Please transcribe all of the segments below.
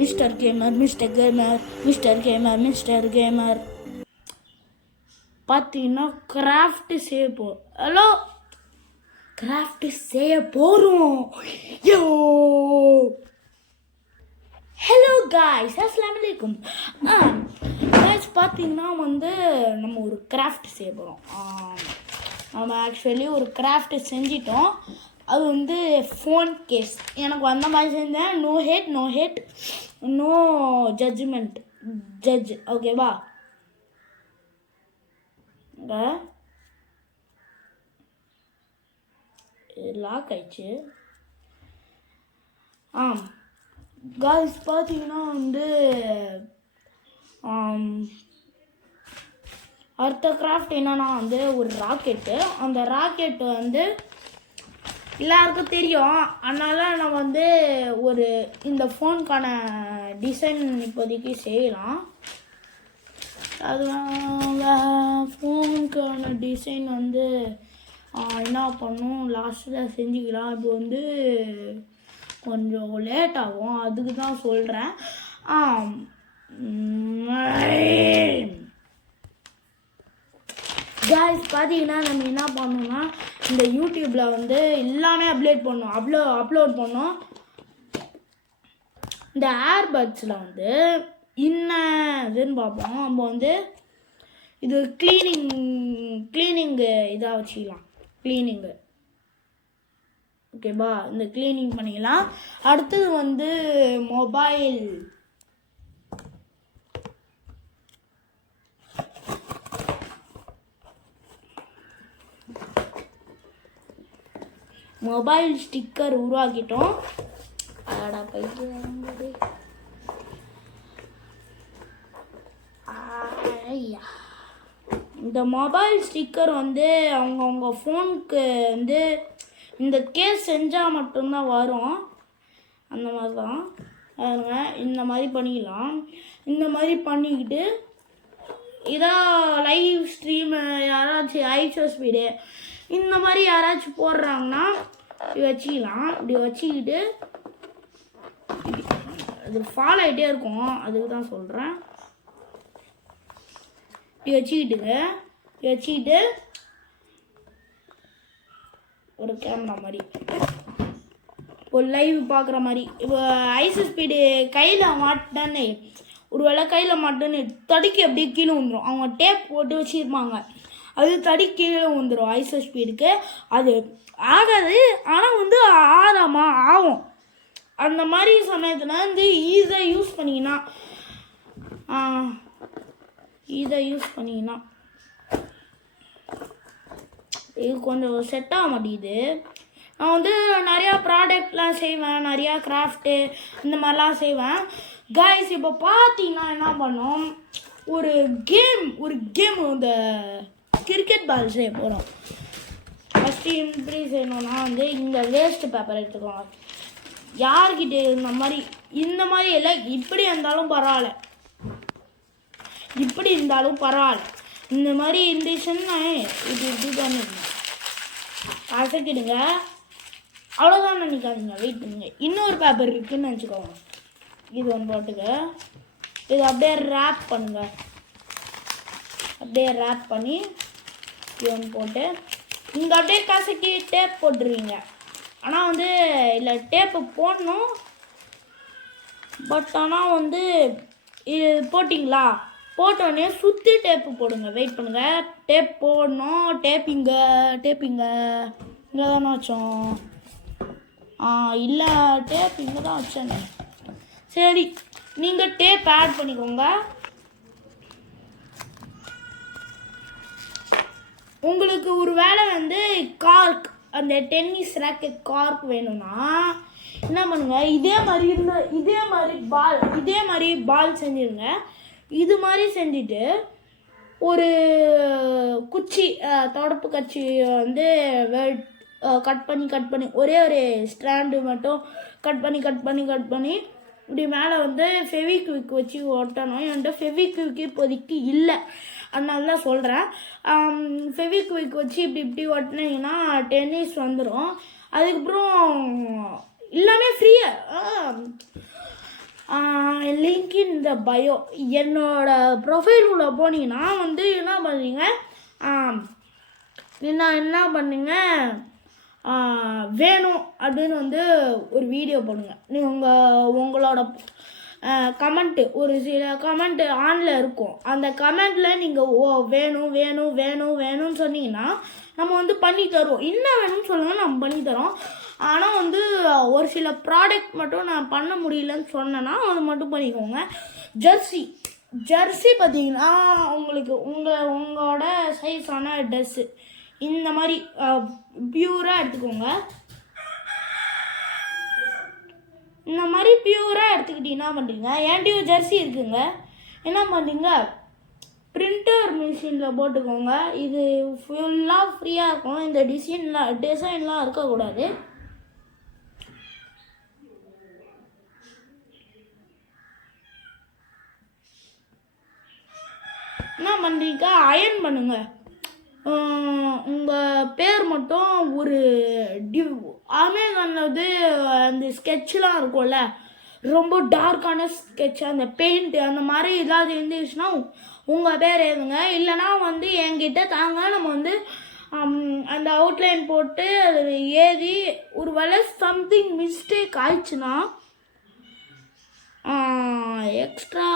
Mister gamer mister gamer mister gamer mister gamer பார்த்தீங்கன்னா craft செய்ய hello craft செய்ய போகிறோம். யோ ஹலோ காய்ஸ், அஸ்ஸலாமு அலைக்கும். காய்ஸ் பார்த்தீங்கன்னா நம்ம ஒரு கிராஃப்ட் செய்ய போகிறோம். நம்ம ஆக்சுவலி ஒரு கிராஃப்ட் செஞ்சிட்டோம். அது ஃபோன் கேஸ். எனக்கு வந்த மாதிரி செஞ்சேன். No hate no judgment. ஓகேவா? லாக் ஆயிடுச்சு. காய்ஸ் பார்த்தீங்கன்னா அடுத்த கிராஃப்ட் என்னன்னா ஒரு ராக்கெட்டு. அந்த ராக்கெட்டு எல்லாருக்கும் தெரியும். அதனால நான் ஒரு இந்த ஃபோனுக்கான டிசைன் இப்போதைக்கு செய்யலாம். அதனால ஃபோனுக்கான டிசைன் என்ன பண்ணும் லாஸ்ட்டில் செஞ்சுக்கலாம். அது கொஞ்சம் லேட் ஆகும், அதுக்கு தான் சொல்கிறேன். காய்ஸ் பார்த்தீங்கன்னா நம்ம என்ன பண்ணோம்னா இந்த யூடியூப்பில் எல்லாமே அப்லோட் பண்ணோம். இந்த ஏர்பட்ஸில் என்னதுன்னு பார்ப்போம். நம்ம இது க்ளீனிங்கு இதாக வச்சுக்கலாம். க்ளீனிங்கு ஓகேவா? இந்த க்ளீனிங் பண்ணிக்கலாம். அடுத்தது மொபைல் ஸ்டிக்கர் உருவாக்கிட்டோம். இந்த மொபைல் ஸ்டிக்கர் அவங்கவுங்க ஃபோனுக்கு இந்த கேஸ் செஞ்சால் மட்டும்தான் வரும். அந்த மாதிரி தான் இந்த மாதிரி பண்ணிக்கலாம். இந்த மாதிரி பண்ணிக்கிட்டு இதான் லைவ் ஸ்ட்ரீமு யாராச்சும் ஐஷோ ஸ்பீடு இந்த மாதிரி யாராச்சும் போடுறாங்கன்னா இப்படி வச்சுக்கலாம். இப்படி வச்சுக்கிட்டு அது ஃபாலோ ஆகிட்டே இருக்கும், அதுக்கு தான் சொல்கிறேன். இப்படி வச்சுக்கிட்டு ஒரு கேமரா மாதிரி ஒரு லைவ் பார்க்குற மாதிரி. இப்போ ஐஸ் ஸ்பீடு கையில் மாட்டானே, ஒரு வேளை கையில் மாட்டேன்னு தடுக்கி அப்படியே கீழே வந்துடும். அவங்க டேப் போட்டு வச்சுருப்பாங்க, அது தடி கீழே வந்துடும். ஐஸ் ஸ்பீடுக்கு அது ஆகாது, ஆனால் ஆகும். அந்த மாதிரி சமயத்தில் இதை யூஸ் பண்ணிங்கன்னா இது கொஞ்சம் செட் ஆக மாட்டேங்குது. நான் நிறையா ப்ராடக்ட்லாம் செய்வேன், நிறையா கிராஃப்ட்டு இந்த மாதிரிலாம் செய்வேன். காய்ஸ் இப்போ பார்த்தீங்கன்னா என்ன பண்ணோம், ஒரு கேம் இந்த கிரிக்கெட் பால் செய்ய போகிறோம். ஃபஸ்ட்டு எப்படி செய்யணும்னா இந்த வேஸ்ட்டு பேப்பர் எடுத்துக்கோங்க. யார்கிட்ட இந்த மாதிரி எல்லாம் இப்படி இருந்தாலும் பரவாயில்ல, இந்த மாதிரி இருந்துச்சுன்னா இப்படி தானே கசக்கிடுங்க. அவ்வளோதான் நினைக்காதீங்க, வெயிட் பண்ணுங்க. இன்னொரு பேப்பர் இருக்குதுன்னு நினச்சிக்கோங்க. இது பாட்டுக்கு இது அப்படியே ரேப் பண்ணுங்க. அப்படியே ரேப் பண்ணி இது போட்டு இங்கே அப்படியே கசக்கி டேப் போட்டுருவீங்க. ஆனால் இல்லை டேப்பு போடணும், பட் ஆனால் இது போட்டிங்களா, போட்டோடனே சுற்றி டேப்பு போடுங்க. வெயிட் பண்ணுங்கள், டேப் போடணும். டேப்பிங்க இங்கே தானே வச்சோம். இல்லை டேப் இங்கே தான் வச்சேங்க. சரி, நீங்கள் டேப் ஆட் பண்ணிக்கோங்க. உங்களுக்கு ஒரு வேளை கார்க், அந்த டென்னிஸ் ராக்கெட் கார்க் வேணும்னா என்ன பண்ணுங்க, இதே மாதிரி பால் செஞ்சுருங்க. இது மாதிரி செஞ்சுட்டு ஒரு குச்சி, தொடப்பு கச்சி கட் பண்ணி ஒரே ஒரு ஸ்டாண்டு மட்டும் கட் பண்ணி இப்படி மேலே ஃபெவிக்விக் வச்சு ஒட்டணும். என்கிட்ட ஃபெவிக்விக் இப்போதைக்கு இல்லை, அதனால தான் சொல்கிறேன். ஃபெவிக்விக் வச்சு இப்படி ஒட்டினீங்கன்னா டென்னிஸ் வந்துடும். அதுக்கப்புறம் எல்லாமே ஃப்ரீயாக லிங்க் இன் த பயோ. என்னோட ப்ரொஃபைல் உள்ள போனீங்கன்னா வந்து என்ன பண்ணுறீங்க, என்ன பண்ணுங்க, வேணும் அப்படின்னு வந்து ஒரு வீடியோ போடுங்க. உங்களோட கமெண்ட்டு, ஒரு சில கமெண்ட்டு ஆனில் இருக்கும். அந்த கமெண்ட்டில் நீங்கள் வேணும் வேணும் வேணும் வேணும்னு சொன்னீங்கன்னா நம்ம வந்து பண்ணி தருவோம். என்ன வேணும்னு சொல்லுங்கள், நம்ம பண்ணி தரோம். ஆனால் வந்து ஒரு சில ப்ராடக்ட் மட்டும் நான் பண்ண முடியலன்னு சொன்னேன்னா அது மட்டும் பண்ணிக்கோங்க. ஜெர்சி பார்த்தீங்கன்னா உங்களுக்கு உங்களோட சைஸான ட்ரெஸ்ஸு இந்த மாதிரி பியூராக எடுத்துக்கோங்க. இந்த மாதிரி பியூராக எடுத்துக்கிட்டிங்கன்னா பண்ணுறீங்க. என்கிட்டயும் ஜெர்சி இருக்குங்க. என்ன பண்ணுறீங்க, பிரிண்டர் மிஷினில் போட்டுக்கோங்க. இது ஃபுல்லாக ஃப்ரீயாக இருக்கும். இந்த டிசைன்லாம் இருக்கக்கூடாது. என்ன பண்ணுறீங்க, அயர்ன் பண்ணுங்க. உங்கள் பேர் மட்டும் ஒரு அமேசானில் வந்து அந்த ஸ்கெட்செலாம் இருக்கும்ல, ரொம்ப டார்க்கான ஸ்கெட்ச், அந்த பெயிண்ட்டு அந்த மாதிரி ஏதாவது இருந்துச்சுன்னா உங்கள் பேர் எழுதுங்க. இல்லைனா வந்து என்கிட்ட தாங்க, நம்ம வந்து அந்த அவுட்லைன் போட்டு அது ஏறி ஒரு வேளை சம்திங் மிஸ்டேக் ஆயிடுச்சுன்னா எக்ஸ்ட்ரா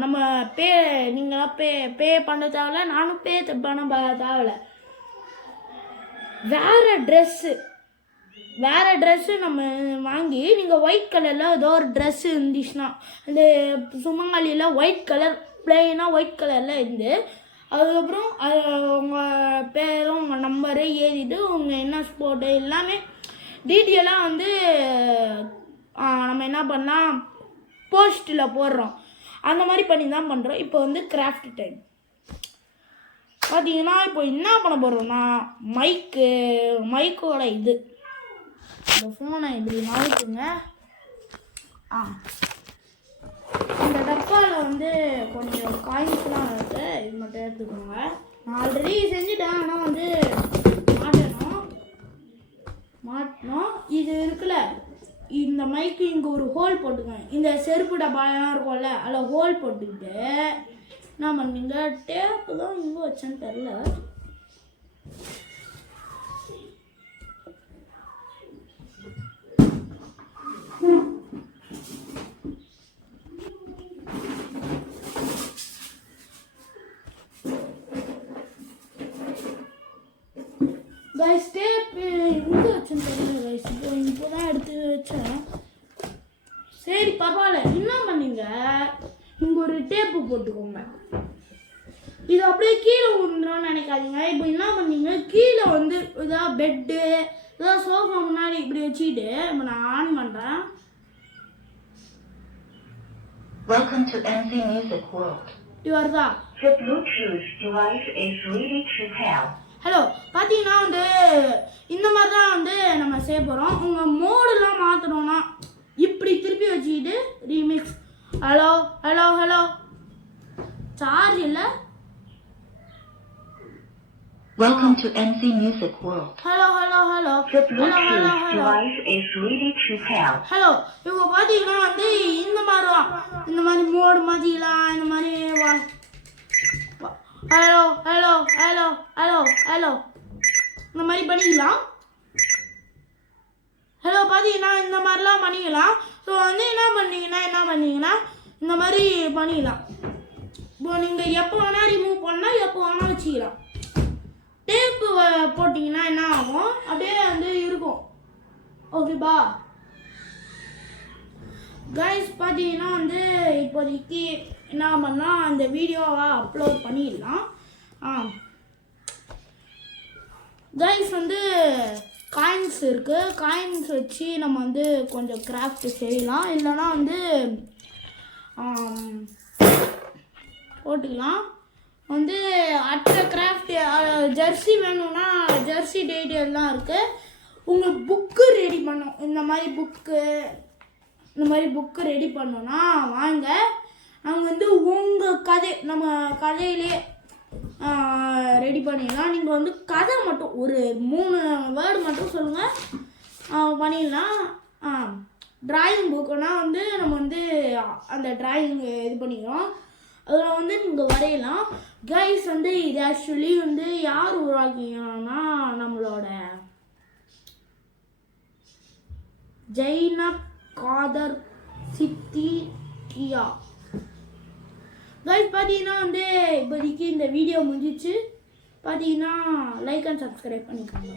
நம்ம நீங்களாம் பண்ண தேவையில்ல, நானும் பண்ண தேவையில்ல. வேறு ட்ரெஸ்ஸு நம்ம வாங்கி நீங்கள் ஒயிட் கலரில் ஏதோ ஒரு ட்ரெஸ்ஸு இருந்துச்சுன்னா, இந்த சுமங்கலியில் ஒயிட் கலர் பிளெயினாக ஒயிட் கலரில் இருந்து அதுக்கப்புறம் உங்கள் பேரும் உங்கள் நம்பரு எழுதிட்டு உங்கள் என்ன ஸ்போர்ட்டு எல்லாமே டீட்டெயிலாக வந்து நம்ம என்ன பண்ணலாம், போஸ்ட்டில் போடுறோம். அந்த மாதிரி பண்ணி தான் பண்ணுறோம். இப்போ வந்து கிராஃப்ட் டைம் பார்த்தீங்கன்னா, இப்போ என்ன பண்ண போகிறோம்னா மைக்கோட இந்த ஃபோனை இப்படி நவுத்துங்க. இந்த டப்பாவில் வந்து கொஞ்சம் காயின்ஸ்லாம் இருக்குது, இது மட்டும் எடுத்துக்கோங்க. நான் ஆல்ரெடி செஞ்சுட்டேன், ஆனால் வந்து மாட்டணும். இது இருக்குல்ல, இந்த மைக்கு இங்கே ஒரு ஹோல் போட்டுக்கோங்க. இந்த செருப்பு டப்பாலாம் இருக்கும்ல, அதில் ஹோல் போட்டுக்கிட்டு நான் பண்ணுங்க. டேப்பு தான் இங்கே வச்சேன்னு தெரில. கைஸ் டேப்பு இங்கே வச்சேன்னு தெரியல கைஸ். இப்போ தான் எடுத்து வச்சேன். சரி பரவாயில்ல. என்ன பண்ணீங்க, இங்கே ஒரு டேப்பு போட்டுக்கோங்க. இது அப்படியே கீழே விழுந்துடும் நினைக்காதீங்க. இப்போ என்ன பண்ணீங்க, கீழே வந்து ஏதாவது பெட்டு ஏதாவது சோஃபா முன்னாடி இப்படி வச்சுக்கிட்டு இப்போ நான் ஆன் பண்ணுறேன். Welcome to NC Music World. இது வருதா? The Bluetooth device is ready to pair. Hello, பார்த்தீங்கன்னா வந்து இந்த மாதிரி தான் வந்து நம்ம செய்ய போகிறோம். உங்கள் மோடெல்லாம் மாற்றணும்னா இப்படி திருப்பி வச்சுக்கிட்டு remix. Hello hello hello, charge இல்லை. Welcome to NC Music World. Hello hello hello The Bluetooth device is ready to pair. Hello, இவங்க பார்த்தீங்கன்னா வந்து இந்த மாதிரி தான், இந்த மாதிரி மோடு மாற்றிக்கலாம். இந்த மாதிரி hello hello hello hello hello இந்த மாதிரி பண்ணிக்கலாம். ஹலோ பார்த்தீங்கன்னா இந்த மாதிரிலாம் பண்ணிக்கலாம். ஸோ வந்து என்ன பண்ணீங்கன்னா இந்த மாதிரி பண்ணிக்கலாம். இப்போ நீங்கள் எப்போ வேணால் ரிமூவ் பண்ணால் எப்போ வேணால் வச்சுக்கலாம். டேப்பு போட்டிங்கன்னா என்ன ஆகும், அப்படியே வந்து இருக்கும். ஓகேப்பா கைஸ், பார்த்தீங்கன்னா வந்து இப்போதைக்கு என்ன பண்ணலாம், அந்த வீடியோவை அப்லோட் பண்ணிடலாம். கைஸ் வந்து காயின்ஸ் இருக்குது, காயின்ஸ் வச்சு நம்ம வந்து கொஞ்சம் கிராஃப்ட் செய்யலாம். இல்லைனா வந்து போட்டுக்கலாம். வந்து அட்ட கிராஃப்ட் ஜெர்சி வேணும்னா ஜெர்சி டீட்டெயில்லாம் இருக்குது. உங்களுக்கு புக்கு ரெடி பண்ணோம், இந்த மாதிரி புக்கு ரெடி பண்ணோன்னா வாங்க. நாங்கள் வந்து உங்கள் நம்ம கதையிலே ரெடி பண்ணிடலாம். நீங்கள் வந்து கதை மட்டும் ஒரு 3 வேர்டு மட்டும் சொல்லுங்கள், பண்ணிடலாம். டிராயிங் புக்குனா வந்து நம்ம வந்து அந்த டிராயிங் இது பண்ணிக்கிறோம். அதில் வந்து நீங்கள் வரையலாம். கைஸ் வந்து இது ஆக்சுவலி வந்து யார் உருவாக்கிங்கன்னா நம்மளோட ஜெய்னப் காதர் சித்திகியா. கைஸ் பார்த்தீங்கன்னா வந்து இப்போதைக்கு இந்த வீடியோ முடிஞ்சிச்சு. பார்த்தீங்கன்னா லைக் அண்ட் சப்ஸ்கிரைப் பண்ணிக்கோங்க.